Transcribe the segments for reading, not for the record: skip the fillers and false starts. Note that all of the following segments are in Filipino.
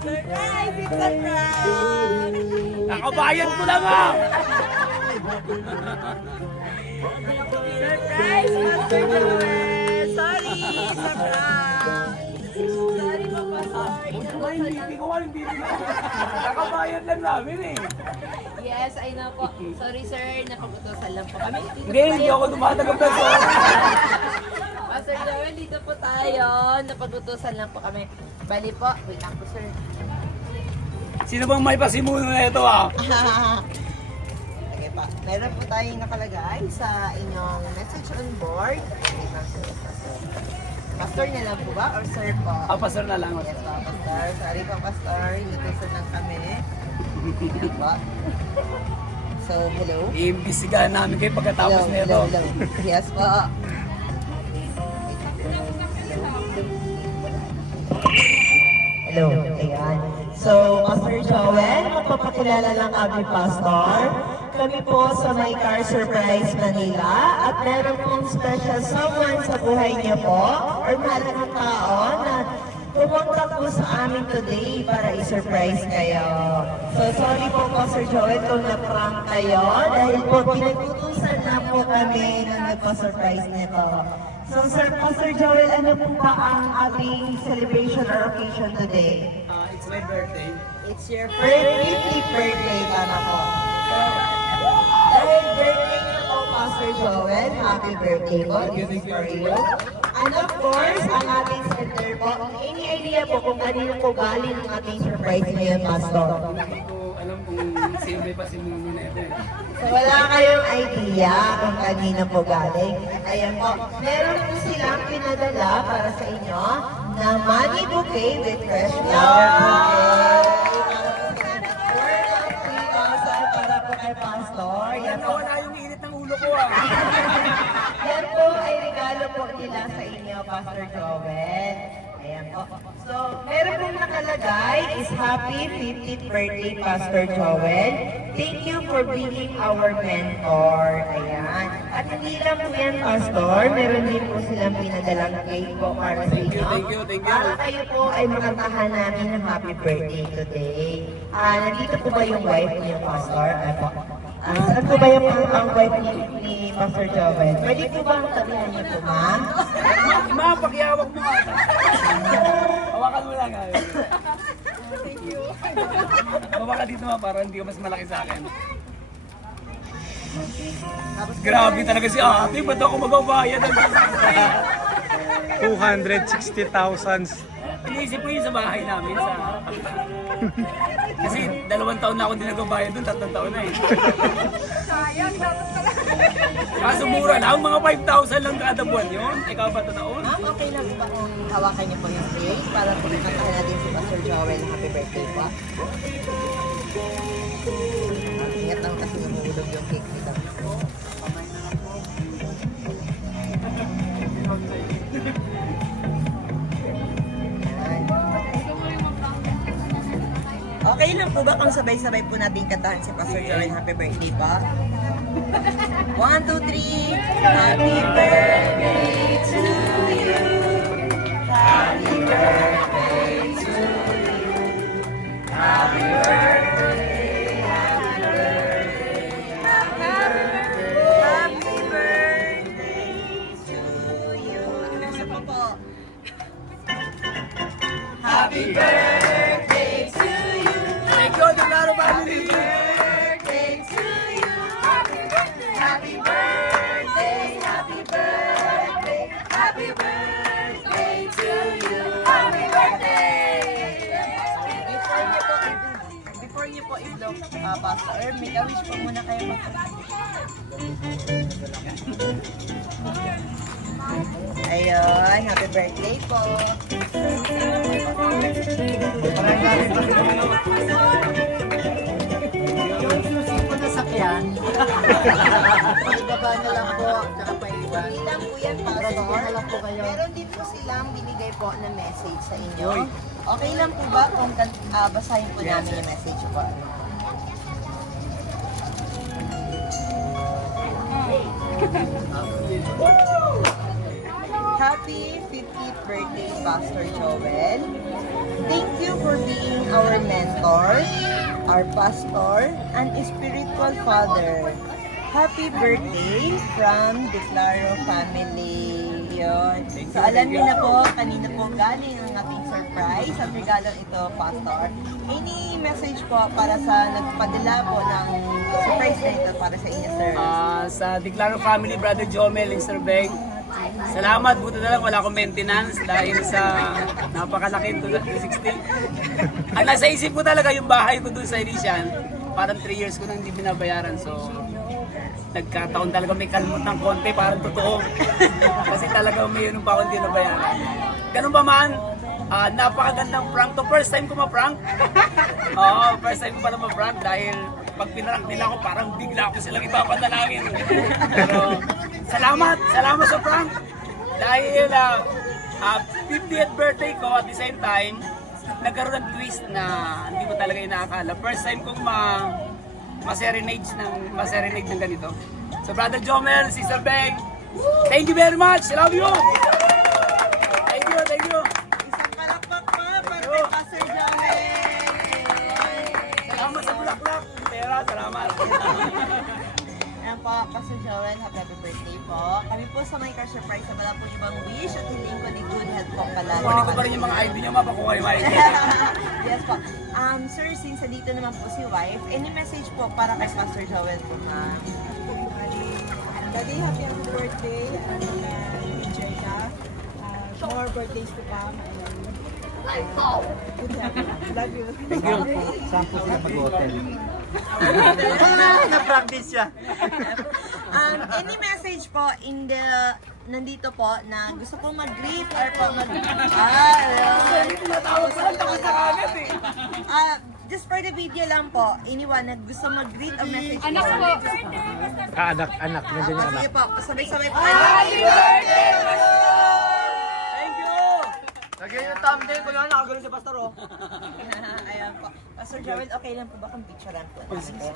Surprise! It's a prank! Nakabayan ko lang ah! Surprise, Pastor Joel! Sorry sa prank! Sorry po, Pastor. Hindi ko alam, hindi ko. Nakabayan lang namin eh. Yes, I know po. Sorry sir, napagutusan lang po kami. Hindi ako tumatanggap na so. Pastor Joel, dito po tayo. Napagutusan lang po kami. Bali po, wait lang po sir. Sino bang may pasimuno na ito ah? Sige pa. Meron po tayong nakalagay sa inyong message on board. Wait lang sir. Pastor na lang po ba? Or sir po? Pastor na lang. Yes po, Pastor. Sorry po, Pastor. Inutusan lang kami. Yan po. So, hello? Iimbestigahan namin kayo pagkatapos Hello, nito. hello, hello. Yes po. Hello. Ayan. So, Pastor Joel, magpapakilala lang kami, Pastor. Kami po sa My Car Surprise Manila at meron pong special someone sa buhay niyo po or mahalagang tao na pumunta po sa amin today para i-surprise kayo. So, sorry po, Pastor Joel, kung na-prank kayo dahil po pinag-utusan na po kami na nagpa-surprise nito. So, Sir Pastor Joel, ano po ba ang ating celebration or occasion today? It's my birthday. It's your 50th birthday, tama po. So, dahil birthday niyo po, Pastor Joel, happy birthday po. This is for you. And of course, ang ating center po, any idea po kung kanino po galing ang ating surprise ngayon, Pastor? Hindi ko alam kung sino may pasimuno na ito eh. So, wala kayong idea kung kanino po galing. Ayan po, meron po silang pinadala para sa inyo na money bouquet with fresh flower bouquet. Worth of 3,000 para po kay Pastor. Yan po. Wala yung init ng ulo ko ah. Yan po ay regalo po nila sa inyo, Pastor Joel. Ayan po. So, meron pong nakalagay is Happy 50th Birthday, Pastor Joel. Thank you for being our mentor. Ayan. At hindi lang po yan, Pastor. Meron din po silang pinadalang cake po para sa inyo. Thank you. Para kayo po ay makantahan namin ng happy birthday today. Nandito po ba yung wife niyo, Pastor? Ay po. Saan po ba yung ang wife ni Pastor Joel? Pwede po ba ang tabihan niyo po, ma'am? Ma, pakiyawag mo nga. Hawakan mo lang ah. Thank you. Baba ka dito ma, para hindi ka mas malaki sa akin. Grabe talaga si ate, ba't ako magbabayad ng 260,000. Iniisip ko yun sa bahay namin sa kasi 2 taon na ako hindi nagbabayad doon, 3 taon na eh. Sayang, dapat talaga. Kaso mura lang, mga 5,000 lang kada buwan yun. Ikaw ba ito taon? Ma'am, okay lang ba kung hawakan niyo po yung cake para po kantahan natin si Pastor Joel happy birthday po? Ingat lang kasi namulog yung cake nito. Okay lang po ba kung sabay-sabay po natin kantahan si Pastor Joel happy birthday pa? 1, 2, 3. Happy birthday to you. Happy birthday to you. Happy birthday. Happy birthday. Happy birthday to you. Isa pa po. Happy birthday to you. Thank you, Delaro family! Birthday to you. Happy birthday, happy birthday, happy birthday to you. Happy birthday! Before niyo po i-vlog, Pastor, make a wish po muna kayo Ayun, happy birthday po. Yung susi po na sakyan. Ibaba na lang po, tsaka paiwan. Hindi lang po yan, Pastor. Meron din po silang binigay po na message sa inyo. Okay lang po ba kung basahin po namin yung message po? Happy 50th birthday, Pastor Joel. Thank you for being our pastor and spiritual father. Happy birthday from Declaro family. Yun. So alam niyo na po, kanina po galing ang ating surprise at regalo ito, Pastor. Any message po para sa nagpadala po ng surprise na ito para sa inyo, sir? Sa Declaro family, Brother Jomel and Sir Beng, salamat. Buti na lang wala akong maintenance dahil sa napakalaking 360. Ang nasa isip ko talaga yung bahay ko dun sa Elysian. Parang 3 years ko nang hindi binabayaran. So, nagkataon talaga may kalmot ng konti, parang totoo. Kasi talaga may yun pa ako hindi nabayaran. Ganun ba man, napakagandang prank to. First time ko ma-prank. Oo, first time ko pala ma-prank dahil pag pinrank nila ako, parang bigla ako silang ipapadalangin. Pero, salamat sa prank. Dahil 50th birthday ko at the same time, nagkaroon ng twist na hindi ko talaga inaakala. First time kong ma-serenade ng ganito. So Brother Jomel, Sister Beng, thank you very much. I love you. Thank you. Isang palakpak pa para kay Pastor Joel. Salamat sa bulaklak. Pera, salamat. Ayan po, Pastor Joel, happy birthday po. Kami po sa My Car Surprise, wala po ibang wish at hiling ko ni Good Health po pala. Kunin ko pa rin yung mga ID niyo, mapakuha yung ID. Yes po. Sir, since dito naman po si wife, any message po para kay Pastor Joel po, ma'am? Daddy, happy birthday and enjoy ka. More birthdays to come. Good health. Love you. Thank you. Saan po sila mag-hotel? Na-practice siya. Any message po in the nandito po na gusto pong mag-greet or po just for the video lang po, anyone na gusto mag-greet or message Anak po. po. Anak. Nandiyan yung anak. Sige po, sabay-sabay po. Happy birthday, Thank you. Lagyan yung thumbnail ko lang, nakagano si Pastor oh. Ayan po. Pastor Joel, okay lang po ba kung picturean po? Thank you, sir.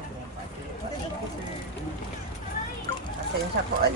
Pasensya po ulit.